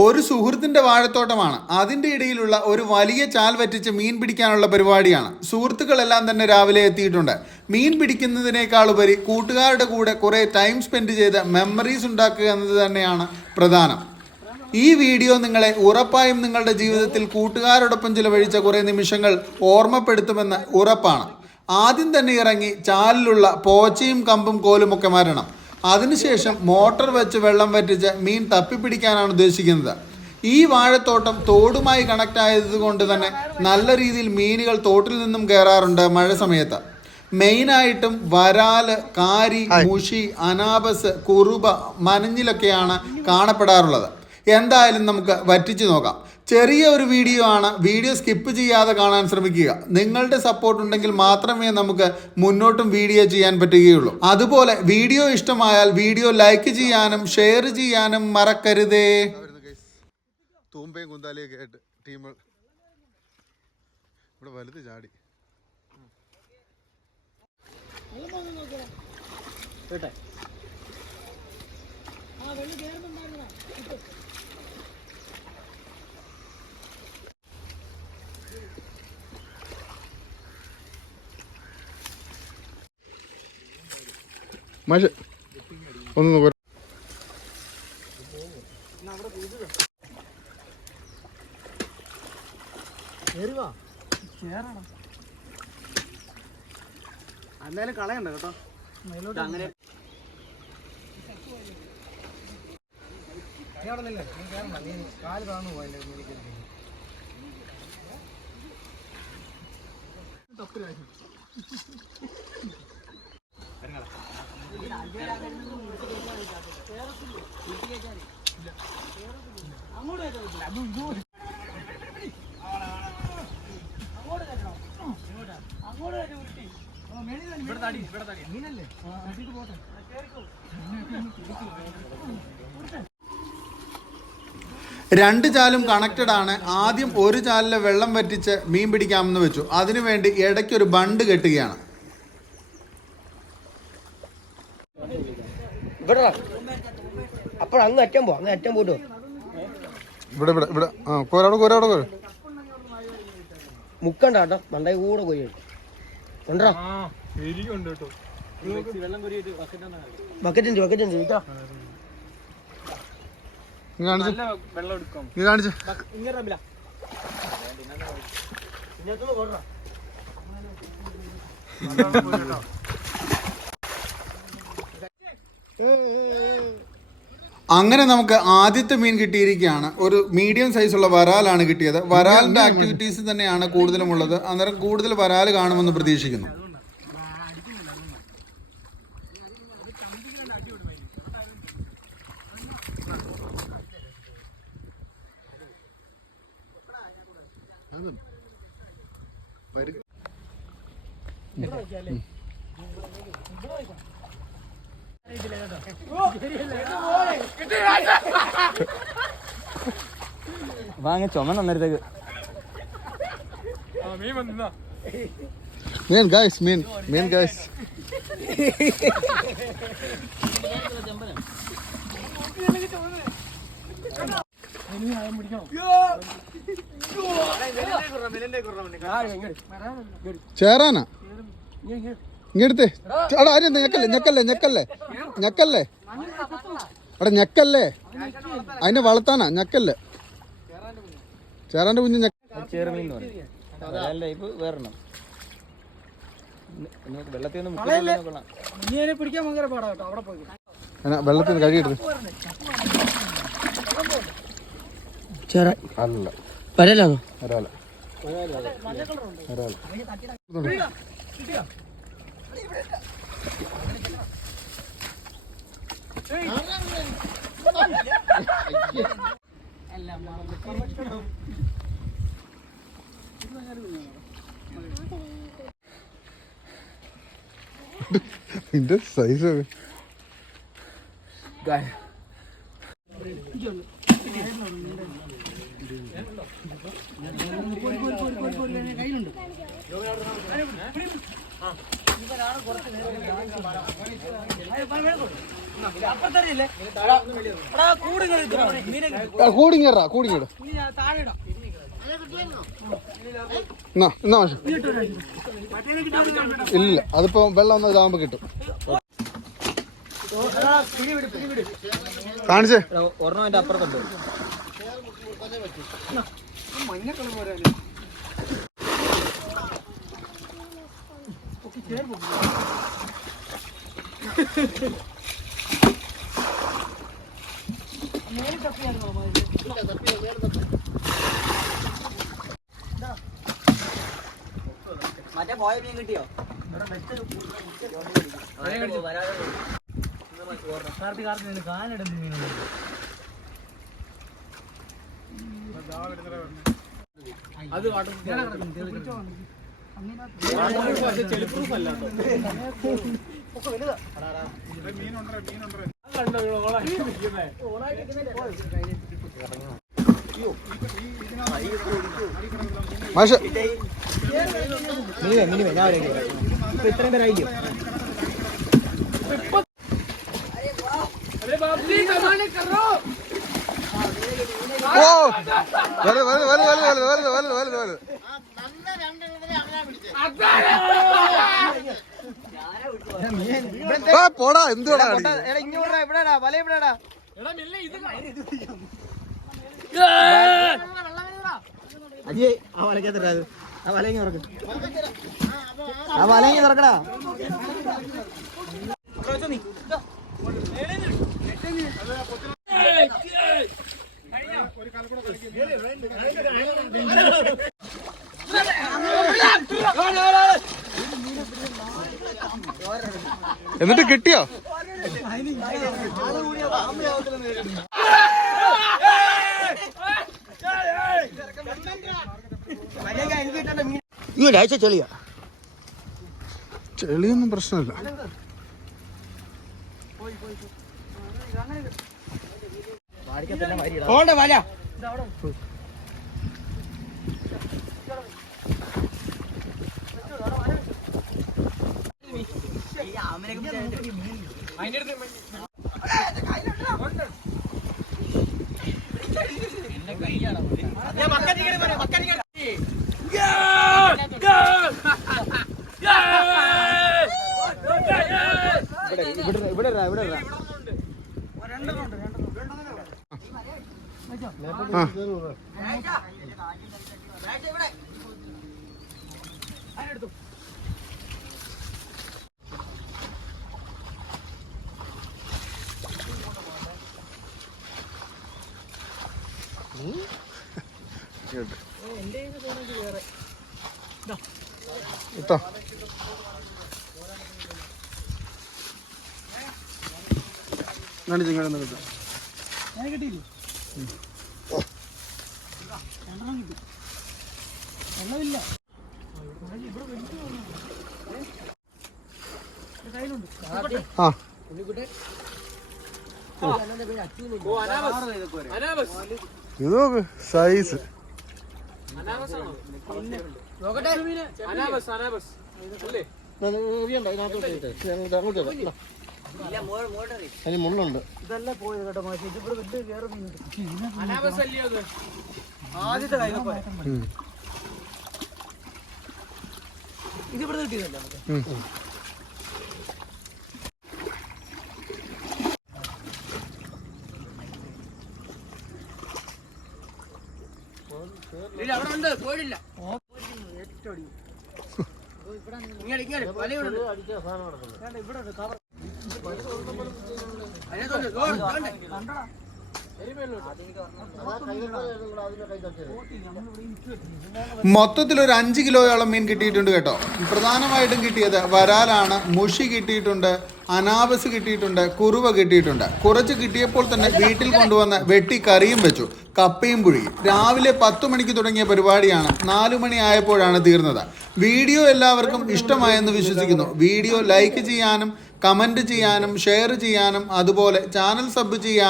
ഒരു സുഹൃത്തിൻ്റെ വാഴത്തോട്ടമാണ്. അതിൻ്റെ ഇടയിലുള്ള ഒരു വലിയ ചാൽ വറ്റിച്ച് മീൻ പിടിക്കാനുള്ള പരിപാടിയാണ്. സുഹൃത്തുക്കളെല്ലാം തന്നെ രാവിലെ എത്തിയിട്ടുണ്ട്. മീൻ പിടിക്കുന്നതിനേക്കാളുപരി കൂട്ടുകാരുടെ കൂടെ കുറേ ടൈം സ്പെൻഡ് ചെയ്ത് മെമ്മറീസ് ഉണ്ടാക്കുക എന്നത് തന്നെയാണ് പ്രധാനം. ഈ വീഡിയോ നിങ്ങളെ ഉറപ്പായും നിങ്ങളുടെ ജീവിതത്തിൽ കൂട്ടുകാരോടൊപ്പം ചിലവഴിച്ച കുറേ നിമിഷങ്ങൾ ഓർമ്മപ്പെടുത്തുമെന്ന് ഉറപ്പാണ്. ആദ്യം തന്നെ ഇറങ്ങി ചാലിലുള്ള പോച്ചയും കമ്പും കോലുമൊക്കെ മാറ്റണം. അതിനുശേഷം മോട്ടോർ വെച്ച് വെള്ളം വറ്റിച്ച് മീൻ തപ്പിപ്പിടിക്കാനാണ് ഉദ്ദേശിക്കുന്നത്. ഈ വാഴത്തോട്ടം തോടുമായി കണക്റ്റ് ആയതുകൊണ്ട് തന്നെ നല്ല രീതിയിൽ മീനുകൾ തോട്ടിൽ നിന്നും കയറാറുണ്ട് മഴ സമയത്ത്. മെയിനായിട്ടും വരാല്, കാരി, മുഷി, അനാബസ്, കുറുബ, മനഞ്ഞിലൊക്കെയാണ് കാണപ്പെടാറുള്ളത്. എന്തായാലും നമുക്ക് വറ്റിച്ച് നോക്കാം. ചെറിയ ഒരു വീഡിയോ ആണ്. വീഡിയോ സ്കിപ്പ് ചെയ്യാതെ കാണാൻ ശ്രമിക്കുക. നിങ്ങളുടെ സപ്പോർട്ട് ഉണ്ടെങ്കിൽ മാത്രമേ നമുക്ക് മുന്നോട്ടും വീഡിയോ ചെയ്യാൻ പറ്റുകയുള്ളൂ. അതുപോലെ വീഡിയോ ഇഷ്ടമായാൽ വീഡിയോ ലൈക്ക് ചെയ്യാനും ഷെയർ ചെയ്യാനും മറക്കരുതേ. തൂമ്പയും കുന്താലിയൊക്കെ ആയിട്ട് ടീമുകൾ ഇവിടെ വലുത് ചാടി. മഴ ഒന്ന് എന്തായാലും കളയണ്ട കേട്ടോ. അങ്ങനെ കാല് താന്നു പോയല്ലേ. രണ്ട് ചാലും കണക്റ്റഡ് ആണ്. ആദ്യം ഒരു ചാലിലെ വെള്ളം വറ്റിച്ച് മീൻ പിടിക്കാമെന്ന് വെച്ചു. അതിനുവേണ്ടി ഇടയ്ക്കൊരു ബണ്ട് കെട്ടുകയാണ്. അപ്പോൾ അങ്ങ് അറ്റം പോട്ടോ. ഇവിടെ ഇവിടെ ഇവിടെ കോരാടെ മുക്കണ്ട കേട്ടോ. മണ്ടായി കൂടെ കൊയ്യ ബക്കറ്റ് ഉണ്ട് കേട്ടോ. അങ്ങനെ നമുക്ക് ആദ്യത്തെ മീൻ കിട്ടിയിരിക്കുകയാണ്. ഒരു മീഡിയം സൈസുള്ള വരാലാണ് കിട്ടിയത്. വരാലിൻ്റെ ആക്ടിവിറ്റീസ് തന്നെയാണ് കൂടുതലും ഉള്ളത്. അന്നേരം കൂടുതൽ വരാൽ കാണുമെന്ന് പ്രതീക്ഷിക്കുന്നു. വാങ്ങ ചുമന്ന അന്നേരത്തേക്ക് മീൻ ഗൈസ്, മീൻ ഗൈസ്. ചേരാനാ ഇങ്ങടുത്ത് അവിടെ ആരും ഞെക്കല്ലേ അവിടെ ഞെക്കല്ലേ, അതിനെ വളർത്താനാ ഞെക്കല്ലേ. ചേരാന്റെ കുഞ്ഞ് വെള്ളത്തിൽ നിന്ന് കഴിയെടുത്ത് വരലാണോ? ഇതിന്റെ സൈസ് കൂടിങ്ങറാ കൂടിങ്ങട ഇല്ല, അതിപ്പോ വെള്ളം ഒന്ന് ഇതാകുമ്പോ കിട്ടും. കാണിച്ചേ ഒരെണ്ണം അതിന്റെ അപ്പുറത്തുണ്ട്. മറ്റേ പോയ മീൻ കിട്ടിയോ? അത് മാഷ ഇത്രയും പേരായില്ലോ. ഓ വലുത് വലുത് വലുത് വലുത് വലുത് വലുത് വലുത് വലുത് പോടാ, എന്തുവാടാ ഇവിടെടാ വല ഇവിടെടാ. അജയ് ആ വലക്കത്തില്ല, ആ വലങ്ങി തുറക്ക്, ആ വലങ്ങി തുറക്കടാ. എന്നിട്ട് കിട്ടിയോ? ഒരാഴ്ച ചെളിയാ. ചെളിയൊന്നും പ്രശ്നമില്ല. പോണ്ട വല ഇട്ടോ കിട്ടിയില്ലേ? വെള്ളമില്ല. ആ ഇത് നോക്ക് സൈസ്. അതിന് മുള്ളുണ്ട്. ഇതല്ല പോയത് കേട്ടോ മാഷി, ഇതിവിടെ വലിയ വേറെ മീനുണ്ട്. ആദ്യത്തെ കാര്യം ഇതിവിടെ കിട്ടിയതല്ല നമുക്ക്. ഇല്ല അവിടെ ഉണ്ട്, പോയില്ല. ഏറ്റവും ഇങ്ങനെ വലയുണ്ട് ഇവിടെ കവർ. മൊത്തത്തിൽ ഒരു 5 കിലോയോളം മീൻ കിട്ടിയിട്ടുണ്ട് കേട്ടോ. പ്രധാനമായിട്ടും കിട്ടിയത് വരാലാണ്, മുഷി കിട്ടിയിട്ടുണ്ട്, അനാബസ് കിട്ടിയിട്ടുണ്ട്, കുറുവ കിട്ടിയിട്ടുണ്ട്. കുറച്ച് കിട്ടിയപ്പോൾ തന്നെ വീട്ടിൽ കൊണ്ടുവന്ന് വെട്ടി കറിയും വെച്ചു, കപ്പയും പുഴുകി. രാവിലെ 10 മണിക്ക് തുടങ്ങിയ പരിപാടിയാണ് 4 മണി ആയപ്പോഴാണ് തീർന്നത്. വീഡിയോ എല്ലാവർക്കും ഇഷ്ടമായെന്ന് വിശ്വസിക്കുന്നു. വീഡിയോ ലൈക്ക് ചെയ്യാനും കമൻറ്റ് ചെയ്യാനും ഷെയർ ചെയ്യാനും അതുപോലെ ചാനൽ സബ് ചെയ്യാനും